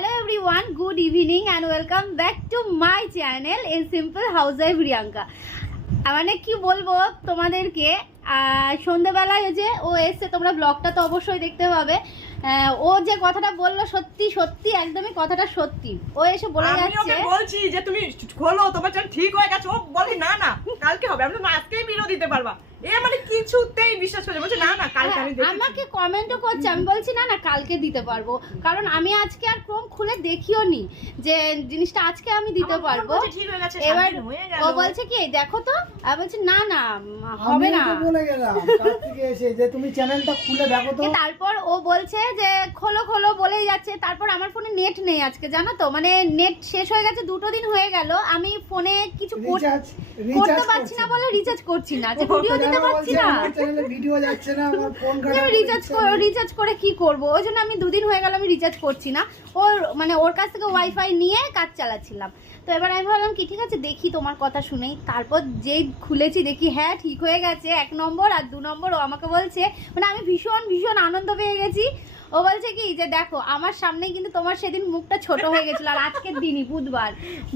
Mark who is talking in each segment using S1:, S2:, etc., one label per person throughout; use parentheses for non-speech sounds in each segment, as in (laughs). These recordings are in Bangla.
S1: Hello everyone good evening and welcome back to my channel in simple housewife Riyanka মানে কি বলব তোমাদেরকে সন্ধেবেলায় যে ও এসছে তোমরা ব্লগটা তো অবশ্যই দেখতে পাবে। ও যে কথাটা বলল সত্যি সত্যি একদমই কথাটা সত্যি। ও এসে বলে যাচ্ছে
S2: বলছি যে তুমি খোলো তোমার ঠিক হয়ে গেছে। ও বলে না না কালকে হবে। আমি বললাম, আজকেই ভিডিও দিতে পারবা। এ মানে কিছুতেই বিশ্বাস করে বলছে না না কালকে আমি
S1: আমাকে কমেন্টও করছে আমি বলছি না না কালকে দিতে পারব। কারণ আমি আজকে আর ক্রোম খুলে দেখিও নি যে জিনিসটা আজকে আমি দিতে পারব।
S2: বলছে, ঠিক গেছে
S1: এবার
S2: সাত দিন গেল।
S1: ও বলছে কি দেখো তো। আমি বলছি না না হবে না।
S3: বলে গেলাম এসে যে তুমি চ্যানেলটা খুলে দেখো তো।
S1: তারপর ও বলছে যে খোলো খোলো বলেই যাচ্ছে। তারপর আমার ফোনে নেট নেই আজকে জানো তো? মানে নেট শেষ হয়ে গেছে দুটো দিন হয়ে গেল। আমি ফোনে কিছু করতে পারছি না বলে রিচার্জ করছি না। যে ভিডিও (laughs) দিতে পারছি না।
S3: ভিডিও যাচ্ছে না আমার ফোন
S1: যে
S3: খারাপ
S1: আমি রিচার্জ রিচার্জ করে কি করব? ওই জন্য আমি দুদিন হয়ে গেল আমি রিচার্জ করছি না। ওর মানে ওর কাছ থেকে ওয়াইফাই নিয়ে কাজ চালাচ্ছিলাম। তো এবার আমি ভাবলাম কি ঠিক আছে দেখি তোমার কথা শুনেই। তারপর যেই খুলেছি দেখি হ্যাঁ ঠিক হয়ে গেছে। এক নম্বর আর দু নম্বর ও আমাকে বলছে মানে আমি ভীষণ ভীষণ আনন্দ পেয়ে গেছি। ও বলছে কি যে দেখো আমার সামনে কিন্তু তোমার সেদিন মুখটা ছোট হয়ে গেছিল আর আজকের দিনই বুধবার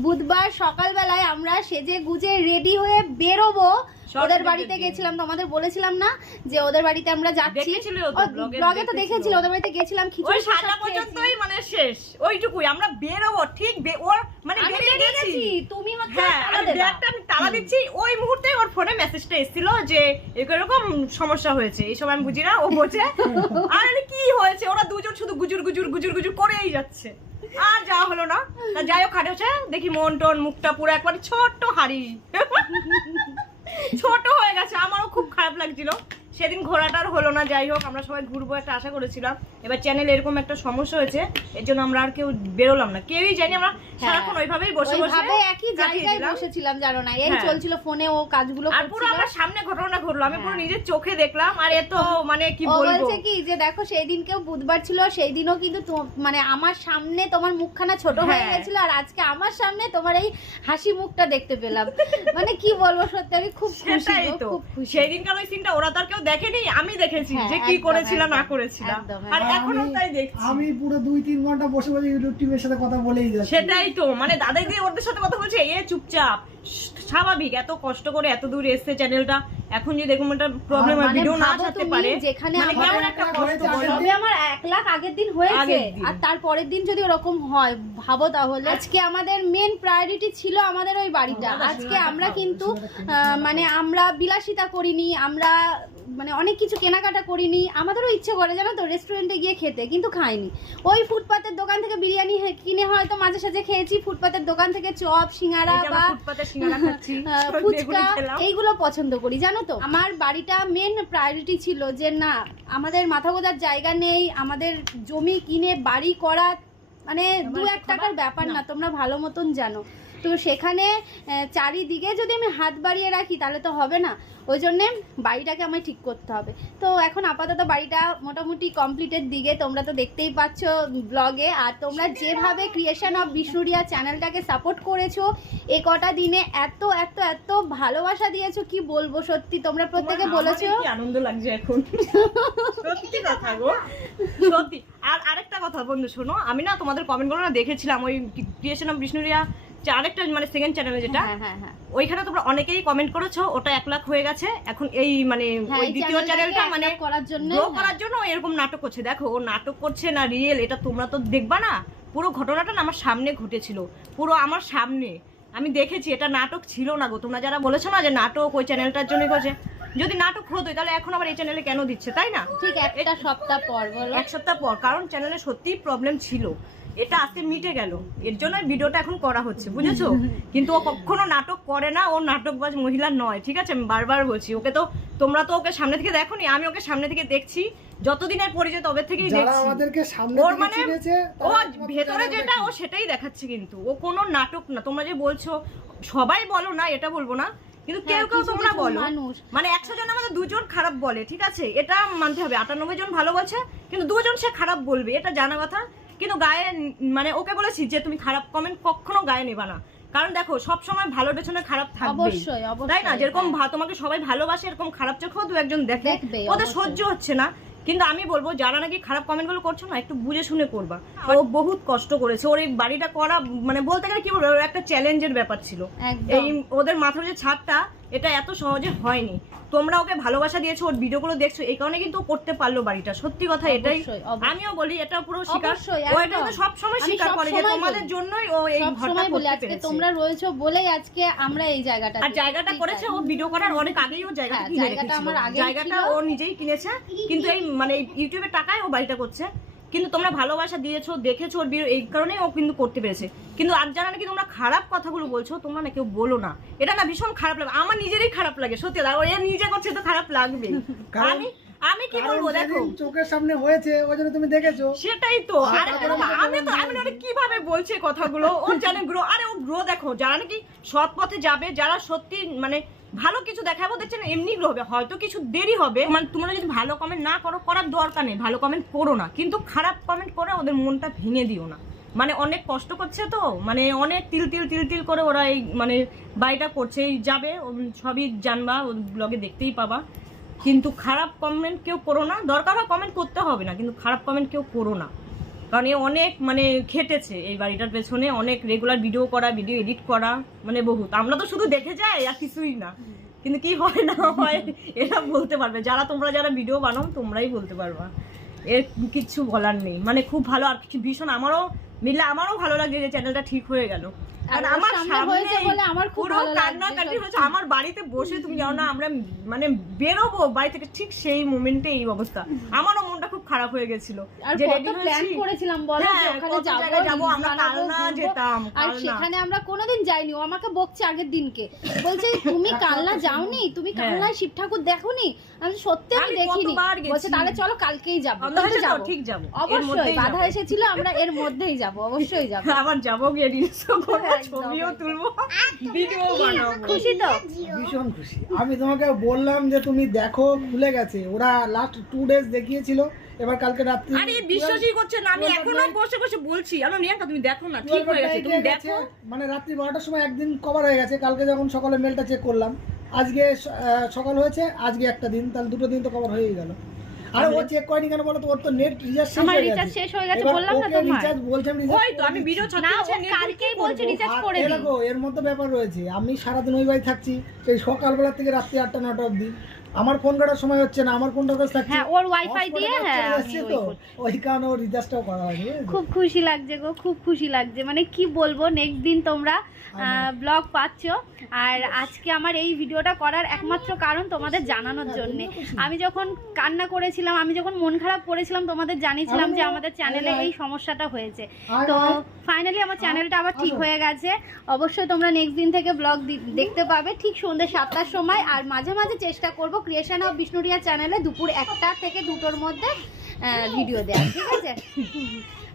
S1: বুধবার সকালবেলায় আমরা সেজে গুজে রেডি হয়ে বেরোবো ওদের বাড়িতে। গেছিলাম তোমাদের বলেছিলাম না যে ওদের বাড়িতে আমরা যাচ্ছি ব্লগে তো
S2: দেখেছিল।
S1: ওদের বাড়িতে গেছিলাম
S2: ওই
S1: খিচুড়ি খেয়েছি।
S2: পর্যন্তই মানে শেষ ওইটুকুই আমরা বেরোবো ঠিক ওর মানে
S1: আমি
S2: বেরিয়ে গেছি
S1: তুমি হচ্ছে
S2: হ্যাঁ। ব্যাগটা আমি তালা দিচ্ছি ওই মুহূর্তে ওর ফোনে মেসেজটা এসেছিল যে এরকম সমস্যা হয়েছে। এইসব আমি বুঝি না, ও বোঝে আর কি হয়েছে? ওরা দুজন শুধু গুজুর গুজুর গুজুর গুজুর করেই যাচ্ছে। আর যাওয়া হলো না। যাই হোক, খাটে দেখি মন টন, মুখটা পুরো একবার ছোট্ট হাড়ি। ছোট হয়ে গেছে, আমারও খুব খারাপ লাগছিল। সেদিন ঘোরাটার হলো না যাই হোক আমরা সবাই ঘুরবো একটা আশা করেছিলাম। এবার চ্যানেলে এরকম একটা সমস্যা হয়েছে এর জন্য আমরা আর কেউ বেরোলাম না। কেউই জানি আমরা সারাক্ষণ ওইভাবেই বসে বসে
S1: একই জায়গায় বসেছিলাম জানো না? এই
S2: হ্যাঁ।
S1: চলছিল ফোনে ও কাজগুলো
S2: আর পুরো আমার সামনে ঘটনা ঘটলো আমি পুরো
S1: হ্যাঁ।
S2: নিজের চোখে দেখলাম আর এত মানে কি বলব?
S1: বলছে কি যে দেখো সেই দিনকেও বুধবার ছিল সেই দিনও কিন্তু মানে আমার সামনে তোমার মুখখানা ছোট হয়ে
S2: হ্যাঁ।
S1: গেছিল আর আজকে আমার সামনে তোমার এই হাসি মুখটা দেখতে পেলাম। মানে কি বলব সত্যি আমি খুব খুশি খুব খুশি।
S2: সেই দিনকার ওই সিনটা ওরা তো আর কেউ দেখেনি? আমি দেখেছি
S1: হ্যাঁ,
S2: যে কি করেছিলাম না করেছিলাম আর
S3: এখনও
S2: তাই দেখছি।
S3: আমি পুরো দুই তিন ঘণ্টা বসে বসে ইউটিউব টিভির সাথে কথা বলেই যাচ্ছি।
S2: সেটাই তো মানে দাদাই দিয়ে ওদের সাথে কথা বলছে এ চুপচাপ স্বাভাবিক এত কষ্ট করে এত দূর এসছে চ্যানেলটা এখন যদি দেখুন একটা প্রবলেম হয়
S1: মানে
S2: ভিডিও না ছাড়তে
S1: তুমি
S2: পারে।
S1: যেখানে
S2: মানে
S1: আমার
S3: একটা
S2: কষ্ট
S3: আগের
S1: আমার এক লাখ আগের দিন হয়েছে। আর তারপরের দিন যদি ওরকম হয় ভাবো তাহলে। আজকে আমাদের মেন প্রায়োরিটি ছিল আমাদের ওই বাড়িটা। আজকে আমরা কিন্তু আহ, মানে আমরা বিলাসিতা করিনি আমরা মানে অনেক কিছু কেনাকাটা করিনি। আমাদেরও ইচ্ছে করে জানো তো রেস্টুরেন্টে গিয়ে খেতে কিন্তু খাইনি। ওই ফুটপাতের দোকান থেকে বিরিয়ানি কিনে হয়তো মাঝে সাঝে খেয়েছি ফুটপাতের দোকান থেকে চপ সিঙ্গারা বা
S2: সব
S1: ফুচকা এইগুলো পছন্দ করি জানো তো। আমার বাড়িটা মেন প্রায়োরিটি ছিল যে না আমাদের মাথা গোজার জায়গা নেই আমাদের জমি কিনে বাড়ি করা মানে দু এক টাকার ব্যাপার।
S2: না।
S1: তোমরা ভালো মতন জানো। তো সেখানে চারিদিকে যদি আমি হাত বাড়িয়ে রাখি তাহলে তো হবে না। ওই জন্যে বাড়িটাকে আমায় ঠিক করতে হবে। তো এখন আপাতত বাড়িটা মোটামুটি কমপ্লিটের দিকে। তোমরা তো দেখতেই পাচ্ছ ব্লগে আর তোমরা যেভাবে ক্রিয়েশন অফ বিষ্ণুরিয়া চ্যানেলটাকে সাপোর্ট করেছ এ কটা দিনে এত এত এত ভালোবাসা দিয়েছ কি বলব সত্যি? তোমরা প্রত্যেকে বলেছ।
S2: আনন্দ লাগছে এখন। সত্যি কথা গো। সত্যি। আর আরেকটা কথা বন্ধু শোনো আমি না তোমাদের কমেন্টগুলো না দেখেছিলাম ওই ক্রিয়েশন অফ বিষ্ণুরিয়া আরেকটা মানে সেকেন্ড চ্যানেলে যেটা
S1: হ্যাঁ হ্যাঁ হ্যাঁ।
S2: ওইখানে তোমরা অনেকেই কমেন্ট করেছ ওটা এক লাখ হয়ে গেছে। এখন এই মানে ওই দ্বিতীয় চ্যানেলটা মানে
S1: করার জন্য
S2: করার জন্য এরকম নাটক করছে। দেখো ও নাটক করছে না রিয়েল এটা তোমরা তো দেখবা না। পুরো ঘটনাটা আমার সামনে ঘটেছিল। পুরো আমার সামনে। আমি দেখেছি এটা নাটক ছিল না গো। তোমরা যারা বলেছ না যে নাটক ওই চ্যানেলটার জন্য করছে যদি নাটক হতো তাহলে এখন আবার এই চ্যানেলে কেন দিচ্ছে তাই না?
S1: ঠিক একটা সপ্তাহ পর বলো।
S2: এক সপ্তাহ পর কারণ চ্যানেলে সত্যিই প্রবলেম ছিল। এটা আজকে মিটে গেল। এর জন্য ভিডিওটা এখন করা হচ্ছে বুঝেছ? কিন্তু ও কখনো নাটক করে না ও নাটকবাজ মহিলা নয় ঠিক আছে? আমি বারবার বলছি ওকে তো তোমরা তো ওকে সামনে থেকে দেখোনি আমি ওকে সামনে থেকে দেখছি যতদিনের পরিচয় তবে থেকেই
S3: যারা
S2: দেখছি।
S3: আমাদেরকে সামনে
S2: ওর
S3: থেকে
S2: মানে
S3: চিনেছে
S2: ও ভেতরে যেটা ও সেটাই দেখাচ্ছে কিন্তু। ও কোনো নাটক না তোমরা যে বলছো সবাই বলো না এটা বলব না কিন্তু কেউ
S1: হ্যাঁ,
S2: কেউ তোমরা বলো। মানে একশো জন আমাদের দুজন খারাপ বলে ঠিক আছে? এটা মানতে হবে। আটানব্বই জন ভালো বলছে কিন্তু দুজন সে খারাপ বলবে এটা জানা কথা। কিন্তু গায়ে মানে ওকে বলেছি যে তুমি খারাপ কমেন্ট কখনো গায়ে নেবা না। কারণ দেখো সব সময় ভালোর পেছনে খারাপ থাকবে তাই না? যেরকম
S1: হ্যাঁ।
S2: তোমাকে সবাই ভালোবাসে এরকম খারাপ চোখেও দু একজন দেখে। ওদের সহ্য হচ্ছে না। কিন্তু আমি বলব যারা নাকি খারাপ কমেন্টগুলো করছ না একটু বুঝে শুনে করবা। ও বহুত কষ্ট করেছে। ওর এই বাড়িটা করা মানে বলতে গেলে কি বলব একটা চ্যালেঞ্জের ব্যাপার ছিল। এই ওদের মাথার যে ছাদটা এটা এত সহজে হয়নি। তোমরা ওকে ভালোবাসা দিয়েছ ওর ভিডিওগুলো দেখছ এই কারণে কিন্তু করতে পারল বাড়িটা। সত্যি কথা এটাই। আমিও বলি এটা পুরো স্বীকার।
S1: অবশ্যই,
S2: ও এটা তো সব সময় স্বীকার করে যে তোমাদের জন্যই ও এই
S1: ঘটনা বলি
S2: করতে
S1: আজকে
S2: পেরেছে।
S1: তোমরা রয়েছো বলেই আজকে আমরা এই জায়গাটা
S2: আর জায়গাটা করেছে ও ভিডিও করার অনেক আগেই ও জায়গাটা
S1: হ্যাঁ,
S2: কিনে
S1: জায়গাটা
S2: রেখেছিল। জায়গাটা ও নিজেই কিনেছে। কিন্তু এই মানে ইউটিউবে টাকায় ও বাড়িটা করছে। কিন্তু তোমরা ভালোবাসা দিয়েছ দেখেছ ওর ভিডিও এই কারণেই ও কিন্তু করতে পেরেছে। কিন্তু আর যারা নাকি তোমরা খারাপ কথাগুলো বলছো? তোমরা না কেউ বলো না। এটা না ভীষণ খারাপ লাগে। আমার নিজেরই খারাপ লাগে সত্যি ও এ নিজে করছে তো খারাপ লাগবে। (laughs) আমি আমি কি বলব দেখো?
S3: চোখের সামনে হয়েছে ওই জন্য তুমি দেখেছ।
S2: সেটাই তো। আরে আমি তো আমি না কীভাবে বলছে কথাগুলো? ও জানে গ্রো আরে ও গ্রো দেখো যারা নাকি সৎ পথে যাবে। যারা সত্যি মানে ভালো কিছু দেখাবো দেখছেন এমনি হবে। হয়তো কিছু দেরি হবে। মানে তোমরা যদি ভালো কমেন্ট না করো, করার দরকার নেই। ভালো কমেন্ট করো না। কিন্তু খারাপ কমেন্ট করে ওদের মনটা ভেঙে দিও না। মানে অনেক কষ্ট করছে তো মানে অনেক তিল তিল তিল তিল করে ওরা এই মানে বাড়িটা করছে। যাবে সবই জানবা, ওর ব্লগে দেখতেই পাবা। কিন্তু খারাপ কমেন্ট কেউ করো না। দরকার হয় কমেন্ট করতে হবে না, কিন্তু খারাপ কমেন্ট কেউ করো না। কারণ এ অনেক মানে খেটেছে এই বাড়িটার পেছনে, অনেক রেগুলার ভিডিও করা ভিডিও এডিট করা মানে বহুত। আমরা তো শুধু দেখে যাই আর কিছুই না। কিন্তু কি হয় না হয়, এরা বলতে পারবে। যারা তোমরা যারা ভিডিও বানাও, তোমরাই বলতে পারবা। এর কিছু বলার নেই। মানে খুব ভালো আর কিছু ভীষণ আমারও, মিললে, আমারও ভালো লাগে যে চ্যানেলটা ঠিক হয়ে গেল।
S1: আর
S2: আর আমার
S1: সামনে বলে আমার
S2: পুরো কান্নাকাটি হচ্ছে আমার বাড়িতে বসে তুমি জানো না আমরা মানে বেরোবো বাড়ি থেকে ঠিক সেই মোমেন্টে এই অবস্থা। আমারও মনটা খুব খারাপ হয়ে গেছিল। যে
S1: কত প্ল্যান করেছিলাম বলো
S2: হ্যাঁ,
S1: ওখানে যাব
S2: আমরা কালনা যেতাম,
S1: আর সেখানে আমরা কোনোদিন যাইনি ও আমাকে বকছে আগের দিনকে। বলছে তুমি (laughs) কালনা যাওনি? তুমি
S2: হ্যাঁ।
S1: কালনায় শিব ঠাকুর দেখোনি? আমি সত্যি আমি দেখিনি। বলছে তাহলে চলো কালকেই যাব
S2: আমরা
S1: যাব।
S2: ঠিক যাব, এর
S1: অবশ্যই
S2: মধ্যেই
S1: বাধা
S2: যাব।
S1: এসেছিল আমরা এর মধ্যেই যাব অবশ্যই যাব। (laughs)
S2: আবার যাব গিয়ে করব। ছবিও তুলবো। ভিডিও বানাবো।
S1: খুশি তো?
S3: ভীষণ খুশি। আমি তোমাকে বললাম যে তুমি দেখো খুলে গেছে। ওরা লাস্ট টু ডেজ দেখিয়েছিল এবার কালকে রাত্রি
S2: আরে বিশ্বাসই করছে না। আমি
S3: এখনও
S2: বসে বসে বলছি। আরে রিয়াঙ্কা তুমি দেখো না ঠিক হয়ে গেছে। তুমি দেখো?
S3: মানে রাত্রি বারোটার সময় একদিন কভার হয়ে গেছে। কালকে যখন সকালে মেলটা চেক করলাম আজকে আহ, সকাল হয়েছে আজকে একটা দিন তাহলে দুটো দিন তো কভার হয়েই গেল। আরে ও চেক করেনি কেন বলো তো? ওর তো নেট রিচার্জ শেষ হয়ে
S1: রিচার্জ
S3: গেছে।
S1: শেষ হয়ে গেছে বললাম না তোমার
S3: রিচার্জ বলছেন
S2: ওই তো আমি ভিডিও ছাড়তে
S1: না কালকেই বলছে রিচার্জ করে দিই
S3: দেখো এর মধ্যে ব্যাপার রয়েছে আমি সারাদিন ওই বাড়ি থাকছি সেই সকালবেলা থেকে রাত্রি আটটা নটা অবধি। আমার ফোন করার সময় হচ্ছে না আমার ফোনটা কাছে থাকছে।
S1: হ্যাঁ, ওর Wi-Fi দিয়ে, হ্যাঁ,
S3: তো ওই কারণে ওর রিচার্জটাও করা হয়নি
S1: খুব খুশি লাগছে গো খুব খুশি লাগছে। মানে কি বলব নেক্সট দিন তোমরা ব্লগ পাচ্ছ। আর আজকে আমার এই ভিডিওটা করার একমাত্র কারণ তোমাদের জানানোর জন্য। আমি যখন কান্না করেছিলাম আমি যখন মন খারাপ করেছিলাম তোমাদের জানিয়েছিলাম যে আমাদের চ্যানেলে এই সমস্যাটা হয়েছে। তো ফাইনালি আমার চ্যানেলটা আবার ঠিক হয়ে গেছে। অবশ্যই তোমরা নেক্সট দিন থেকে ব্লগ দেখতে পাবে। ঠিক সন্ধ্যে সাতটার সময় আর মাঝে মাঝে চেষ্টা করব ক্রিয়েশন অফ বিষ্ণুরিয়া চ্যানেলে দুপুর একটা থেকে দুটোর মধ্যে ভিডিও দেওয়া ঠিক আছে?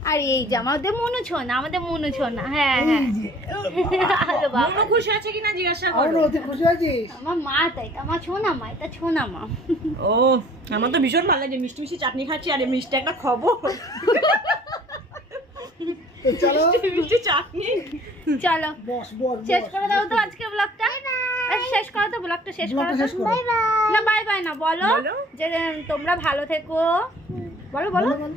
S1: আর এই যে আমাদের মনে ছো না আমাদের মনে ছো না হ্যাঁ। হ্যাঁ আরে বাবা।
S2: মনু খুশি আছে কিনা জিজ্ঞাসা করো।
S3: খুশি হয়েছিস
S1: আমার মা তাই আমার ছো না মা এটা ছো না মা।
S2: ও আমার তো ভীষণ ভালো লাগে মিষ্টি মিষ্টি চাটনি খাচ্ছি আর মিষ্টি একটা খবর।
S3: চলো।
S2: মিষ্টি চাটনি।
S1: চলো।
S3: বস বস
S1: শেষ করে দাও তো আজকে ব্লগটা শেষ করো তো ব্লগটা শেষ করো
S3: শেষ করো।
S1: না বাই বাই না বলো। যে তোমরা ভালো থেকো। বলো বলো।
S3: বলো।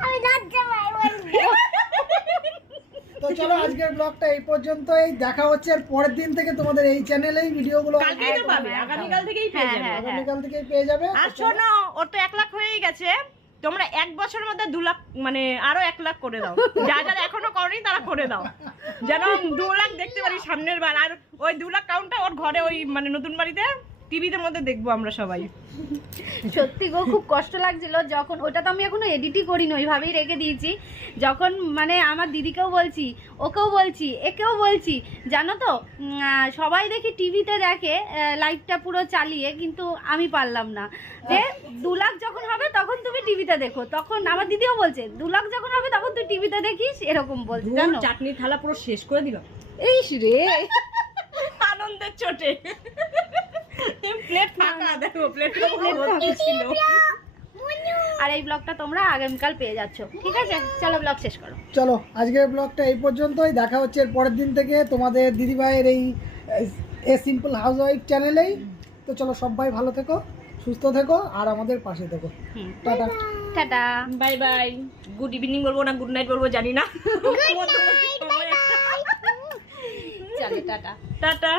S3: তো চলো আজকের ব্লগটা এই পর্যন্তই। দেখা হচ্ছে আর পরের দিন থেকে তোমাদের এই চ্যানেলেই ভিডিওগুলো।
S2: কালকেই তো পাবে আগামীকাল থেকেই পেয়ে
S1: হ্যাঁ,
S2: যাবে।
S1: হ্যাঁ।
S3: আগামীকাল থেকে পেয়ে যাবে।
S2: আর শোনো ওর তো এক লাখ হয়েই গেছে। তোমরা এক বছরের মধ্যে দু লাখ মানে আরও এক লাখ করে দাও। যা যারা এখনও করেনি তারা করে দাও। যেন দু লাখ দেখতে পারি সামনের বার। আর ওই দু লাখ কাউন্টটা ওর ঘরে ওই মানে নতুন বাড়িতে টিভিতে মধ্যে দেখব আমরা সবাই।
S1: সত্যি গো খুব কষ্ট লাগছিল। যখন ওটা তো আমি এখনও এডিটই করিনি ওইভাবেই রেখে দিয়েছি। যখন মানে আমার দিদিকেও বলছি ওকেও বলছি একেও বলছি জানো তো সবাই দেখি টিভিতে দেখে লাইভটা পুরো চালিয়ে কিন্তু আমি পারলাম না। যে দু লাখ যখন হবে তখন তুমি টিভিতে দেখো। তখন আমার দিদিও বলছে দু লাখ যখন হবে তখন তুই টিভিতে দেখিস এরকম বলছে জানো?
S2: চাটনির থালা পুরো শেষ করে দিল।
S1: এই রে!
S2: আনন্দের চোটে। প্লেট ফাঁকা দেখো প্লেট ছিল।
S1: আর এই ব্লগটা তোমরা আগামীকাল পেয়ে যাচ্ছ ঠিক আছে? চলো ব্লগ শেষ করো।
S3: চলো আজকের ব্লগটা এই পর্যন্তই। দেখা হচ্ছে এর পরের দিন থেকে তোমাদের দিদিভাইয়ের এই এ সিম্পল হাউসওয়াইফ চ্যানেলেই তো চলো সবাই ভালো থেকো সুস্থ থেকো আর আমাদের পাশে থেকো। Tata.
S1: Tata.
S2: Bye bye good evening বলব না গুড নাইট বলব জানি না।
S1: চলে
S2: টাটা।